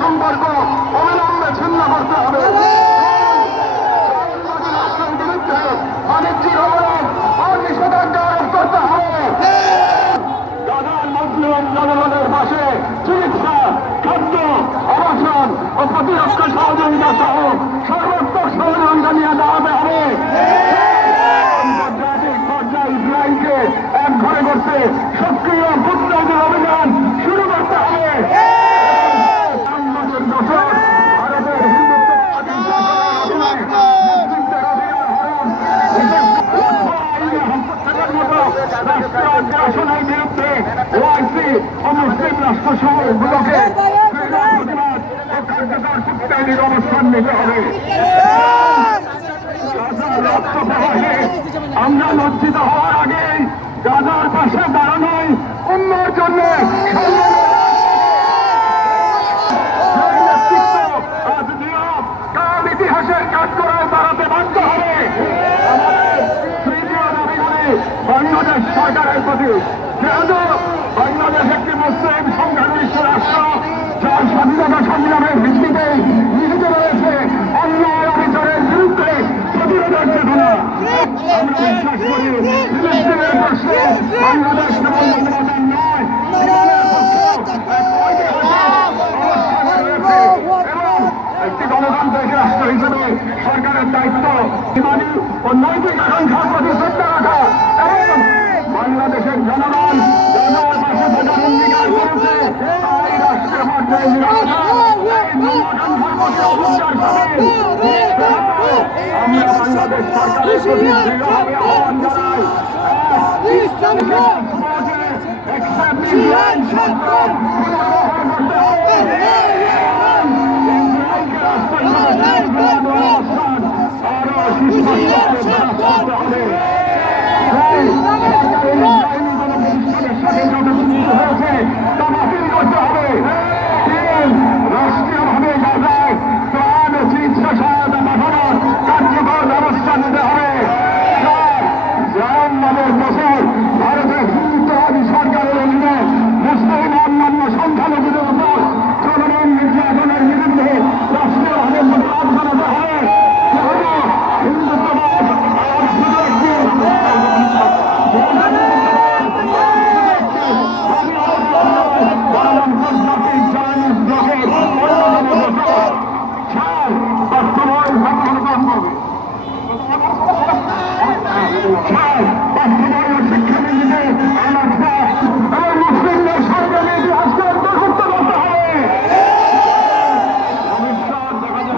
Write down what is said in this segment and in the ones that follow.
সম্পর্ক অবিলম্বে ছিন্ন করতে হবে। বিরুদ্ধে বাণিজ্যিক অবরোধ ও নিষেধাজ্ঞা আরোপ করতে হবে। গাজার মুসলিম জনগণের পাশে চিকিৎসা, খাদ্য, আবাসন ও প্রতিরক্ষা সহযোগিতা সহ সর্বাত্মক সহযোগিতা নিয়ে দাঁড়াতে হবে। আন্তর্জাতিক পর্যায়ে ইসরায়েলকে এক ঘরে করতে সক্রিয় কূটনৈতিক অভিযান শুরু করতে হবে। ভারতের হিন্দুত্ববাদী বিরুদ্ধে ওআইসি ও মুসলিম রাষ্ট্রসমূহগুলোকে প্রতিবাদ ও কার্যকর কূটনৈতিক অবস্থান নিতে হবে। আমরা লজ্জিত হওয়ার আগেই গাজার পাশে দাঁড়ানোই অন্যের জন্য কাল ইতিহাসের কাজ করাও দাঁড়াতে বাধ্য হবে। বাংলাদেশ সরকারের প্রতি যেহেতু বাংলাদেশ একটি মুসলিম সংখ্যাগরিষ্ঠ রাষ্ট্র, যার স্বাধীনতা সংগ্রামের ভিত্তিতে নিহিত রয়েছে অন্যায় অবিচারের বিরুদ্ধে প্রতিরোধের চেতনা। আমরা বিশ্বাস করি ফিলিস্তিনের প্রশ্নে বাংলাদেশ কেবল মতবাদের নয়, একটি গণতান্ত্রিক রাষ্ট্র হিসেবে সরকারের দায়িত্ব ইমানি ও নৈতিক আকাঙ্ক্ষার প্রতি শ্রদ্ধা রাখা এবং বাংলাদেশের জনগণ জনগণের পাশে থাকার অঙ্গীকার করেছে। তাই রাষ্ট্রীয় পর্যায়ে আমরা বাংলাদেশ সরকারের প্রতি দৃঢ়ভাবে আহ্বান জানাই। রাষ্ট্রীয়ভাবে গাজায় ত্রাণ ও চিকিৎসা সহায়তা পাঠানোর কার্যকর ব্যবস্থা নিতে হবে। জাহান্নামের বছর ভারতের হিন্দুত্ববাদী সরকারের অধীনে মুসলিম অন্যান্য সংখ্যালঘুদের উপর চলমান নির্যাতনের বিরুদ্ধে রাষ্ট্রীয়ভাবে প্রতিবাদ জানাতে হবে। হিন্দুত্ববাদ মুসলিমদের সরকারের ইতিহাসকে অন্তর্ভুক্ত করতে হবে।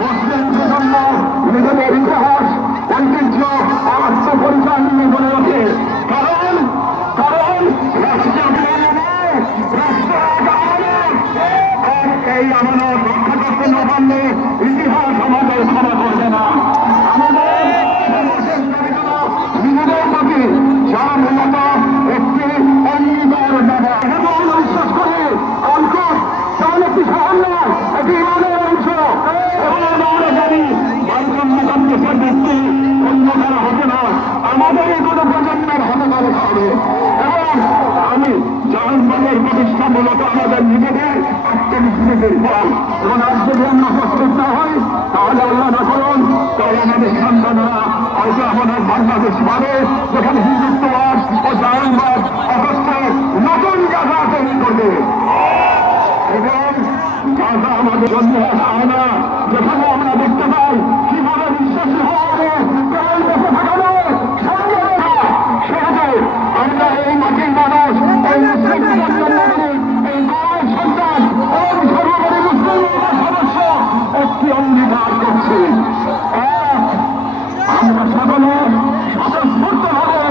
মুসলিমদের জন্য নিজেদের ইতিহাস, ঐতিহ্য, আত্মপরিচয় নিয়ে মনে রাখে। কারণ এই আমানত রক্ষা করতে না পারলে ইতিহাস আমাদের ক্ষমা করবে না। আমাদের নিজেদের প্রতি যারা মূলত একটি অঙ্গীকার দেওয়া এবং বিশ্বাস করে অঙ্কুশ তেমন একটি শহর নয়, এটি ইমানের অংশ। আমরা জানি বাংলাদেশের ব্যক্তি অন্য কারা হতে না, আমাদের এই কোনো প্রজন্মের হাতে কারে হবে। এবং আমি জাহান্নামের প্রতিষ্ঠা মূলত আমাদের নিজেদের আত্মবিশ্বাসের ফল। এবং আজ যদি আমরা প্রস্তুত না হই তাহলে আল্লাহ না করুন, তাহলে আমাদের সন্তানরা হয়তো আমাদের বাংলাদেশ পাবে যেখানে হিন্দুত্ববাদ ও জাহান্নাবাদ অবস্থে নতুন গাজা তৈরি করবে। এবং গাজা আমাদের জন্য হয় না, যেখানে আমরা দেখতে পাই কিভাবে বিশ্বাসী হওয়া হবে কেবল বেঁচে থাকা নয়, সঙ্গে সেহেতু আমরা এই মাটির মানুষ, এই মুসলিম এই মায়ের সন্তান এবং সর্বোপরি মুসলিম সদস্য একটি অঙ্গীকার করছি। আমরা সকলে স্বতঃস্ফূর্তভাবে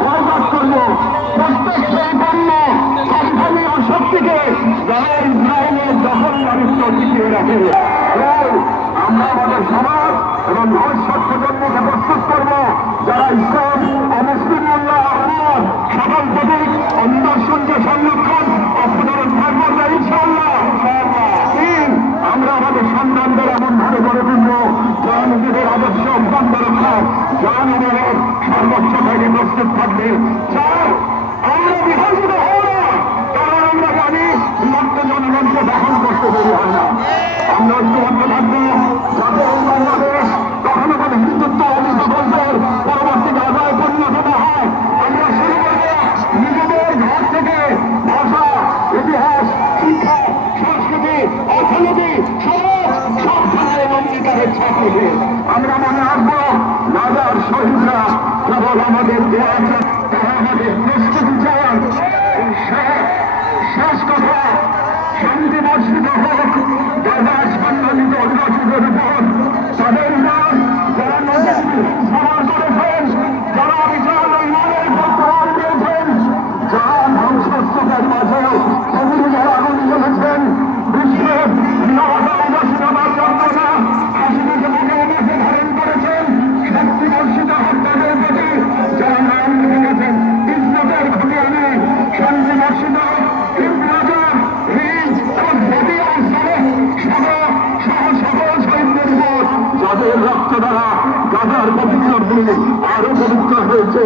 বয়কট করব প্রত্যেক সেই পণ্য স্থানীয় শক্তিকে যারা ইসরায়েলের দখলদারিত্ব টিকিয়ে রাখে। আমরা আমাদের সমাজ এবং ভবিষ্যৎ প্রজন্মকে প্রস্তুত করব যারা ইসলাম অমুসলিম মোল্লা আহমদ সকল প্রতীক অন্দরসূর্য সংরক্ষণ অপসারণ থাকবো ইনশাআল্লাহ। আমরা আমাদের সন্তানদের এমন ভাবে গড়ে তুলব যারা নিজেদের আদর্শ অব্যাহত রক্ষা জাহান্নামের সর্বোচ্চ থেকে প্রস্তুত থাকবে। আমরা বিভাজিত হব না, কারণ আমরা জানি লক্ষ জনগণকে দখল করতে দেরি হয় না। আমরা ঐক্যবদ্ধ থাকবো যাতে এই বাংলাদেশ কখনো কোনো হিন্দুত্ব অভিযোগের পরবর্তী গাজায় পরিণত না হয়। আমরা শুরু করবো নিজেদের ঘর থেকে ভাষা, ইতিহাস, শিক্ষা, সংস্কৃতি, অর্থনীতি সব ধরনের অঙ্গীকারের ছাত্রকে আমরা মনে রাখবো রাজার শহীদরা কেবল আমাদের দেওয়া তারা আমাদের প্রস্তুতি চান। শেষ কথা, শান্তি বর্ষিত হোক গাজার সম্মানিত অধিবাসীদের উপর, তাদের নাম যারা নদী সবার করেছেন, যারা বিচার ইমানের প্রত্যাহার দিয়েছেন, যারা ধ্বংসস্তূপের মাঝেও অগ্নি যারা আগুন জ্বলেছেন, বিশ্বের অধিবাসীরাবার যন্ত্রণা হাসিটিকে বুকের মাঝে ধারণ করেছেন, শান্তি বর্ষিত হোক তাদের প্রতি যারা নাম লিখে গেছেন ইজ্জতের খতিয়ানে, শান্তি বর্ষিত যাদের রক্ত দ্বারা গাজার পবিত্র ভূমি আরো পবিত্র হয়েছে।